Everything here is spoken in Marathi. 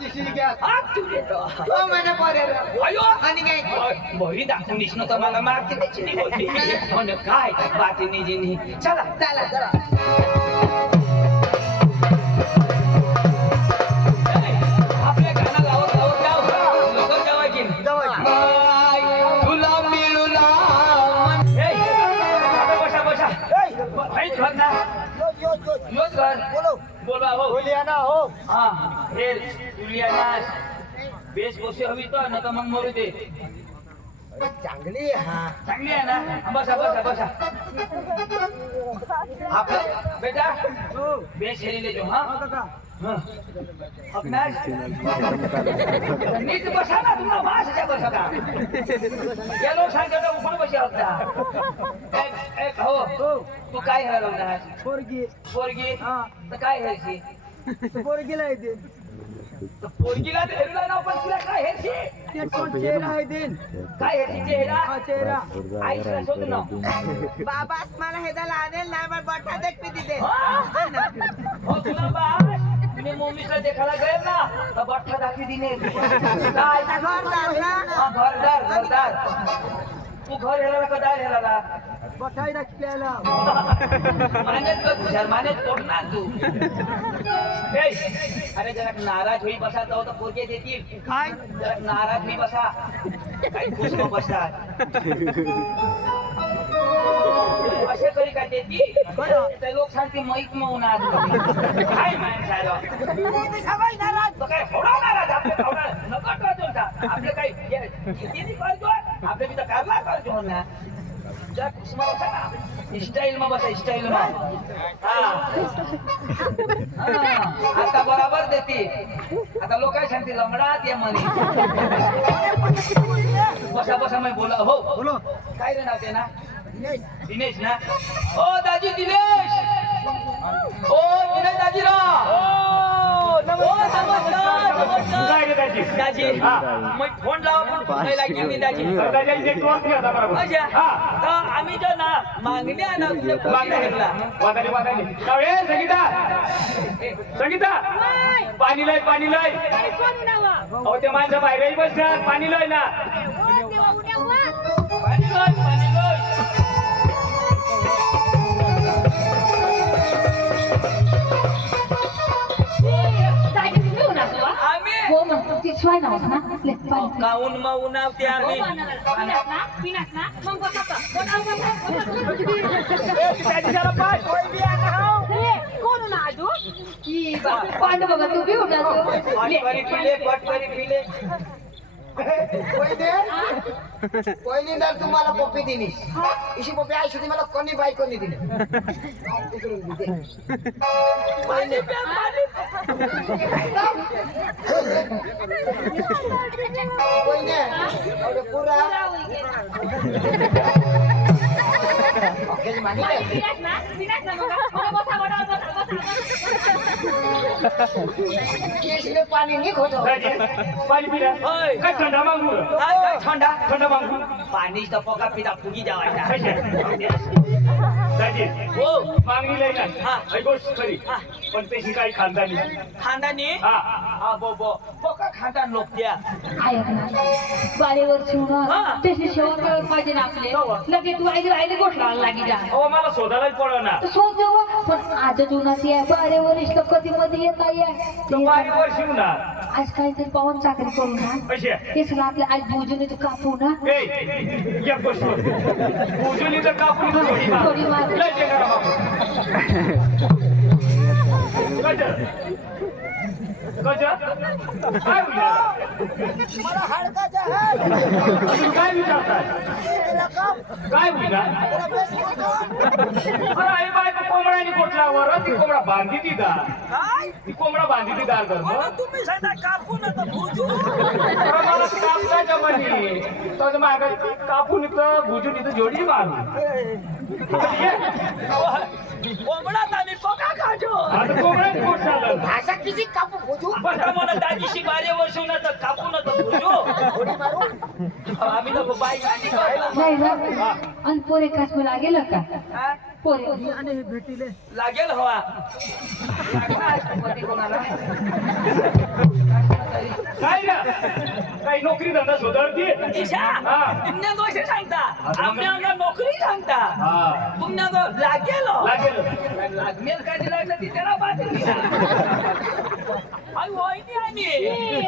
दिशी घ्या आज तू देतो हो मैंने परे अयो आणि काय बरी दाखवून दिसणं तर मला मारते त्याची नाही होती म्हणून काय बातीने जिनी चला चला चला आपल्या गाणं गावत गावत जाऊ लोक जेवायची तुला मिळूला बसा बसा काहीच घर ना योच घर बोलवा हो बोलियाना हो हा हे जुलियाना बेस बसे हवी तर न तर मग मरू दे चांगली आहे हा चांगली आहे ना बसा बसा बसा आपलं बेटा बेस हेरी जो हा अपना नीट बसा ना तुम्हाला भाषा बसा का या लोक सांगतात उघड बसा होता एक हो तू काय हरा लागणार पोरगी पोरगी तर काय हेरशी पोरगीला येते तर पोरगीला हेरला ना पण तुला काय हेरशी ते चेहरा आहे दिन काय हेरशी चेहरा चेहरा आईला शोध ना बाबास मला हे दाला आणेल ना पण बटा देख पी तिथे हो तुला बाय मी मम्मीला देखायला गेल ना तर बठ्ठा दाखवी दिने काय घरदार घरदार तू घर हेला का दार हेला बटाई राखल्याला मानेत का तुझ्या मानेत तोडणार तू अरे जरा नाराज होई बसा तर पोरगे देतील काय जरा नाराज होई बसा काही खुश न बसतात असे तरी काय देती ते लोक सांगते मैत मौनात काय माणसाला सगळी नाराज काय होणार आपले होणार नकट राहतो आपले काही किती करतो आपले तिथं कारला करतो ना जरा खुशमा बसा ना स्टाईल मा बसा स्टाईल मा आता बराबर देते आता लोक काय सांगते लमडात या म्हणे बसा बसा मी बोला हो बोलो काय रे नाव ते ना दिनेश ना ओ दाजी दिनेश ओ दिनेश दाजीराव दाजी मग फोन लावा पण नाही लागेल मी दाजी आम्ही जो ना मागणी आहे ना संगीता पाणी लय पाणी लय अहो ते माणसं बाहेरही बसतात पाणी लय ना पाणी लय हो मग ती शिवाय नाव ना काऊन माऊन आवते आम्ही पांडू बाबा तू बी उठा पिले पट करी पिले पहिल्यांदा तुम्हाला पप्पी दिली इशी पप्पी आई सुधी मला कोणी बायको नाही दिली पुरा पाणी निघ होत पाणी पिल्या काय थंडा मागू थंडा थंडा मागू पाणी तर पका पिता फुगी जावायचा दाजी हो मागणी लय ना हा. ही गोष्ट खरी पण त्याची काही खानदानी खानदानी हा हा बो पका खानदान लोक त्या ऐक ना बारेवर शिवणं हा. तशी शेवट पाहिजे ना आपले लगे तू आईले आईले गोष्ट लागी जा अहो मला शोधायलाच पडलं ना तर शोध देऊ पण आज जुनाच आहे बारेवर इष्ट कधी मध्ये येत तो बारीवर शिव ना आज काहीतरी पाहून चाकरी करू ना कशी ते सगळं आपल्या आई भोजन तू कापू ना एक गोष्ट उजुली तर कापून थोडी मार लय ते करा बाबू काय मला हाडकाच्या काय विचारताय काय होईल अरे बायको कोंबड्याने कोटल्यावर ती कोंबडा बांधी ती दार ती कोंबडा बांधी ती दार कर तुम्ही सांगा कापून भुजू मला कापण्याच्या म्हणे तर माग कापून इथं भुजून इथं जोडी मारू कोंबडा आम्ही पका खाजो आता कोंबड्याने कोट चाललं भाषा किती कापू भोजू बसा मला दाजीशी बारे वर्ष ना तर कापून तर भुजो आम्ही तर बाई गाणी करतो नाही ना आणि पोरे काश्मीर गेलं का हा? पोरे लागेल हवा लागणार पती कोणाला काय ना काही नोकरी धंदा सुधारती ईशा तुमने गोष्ट सांगता आम्हाला नोकरी सांगता हा तुमने गो लागेल लागेल लागमेल काय लागलं ती त्याला बाहेर आई होय आम्ही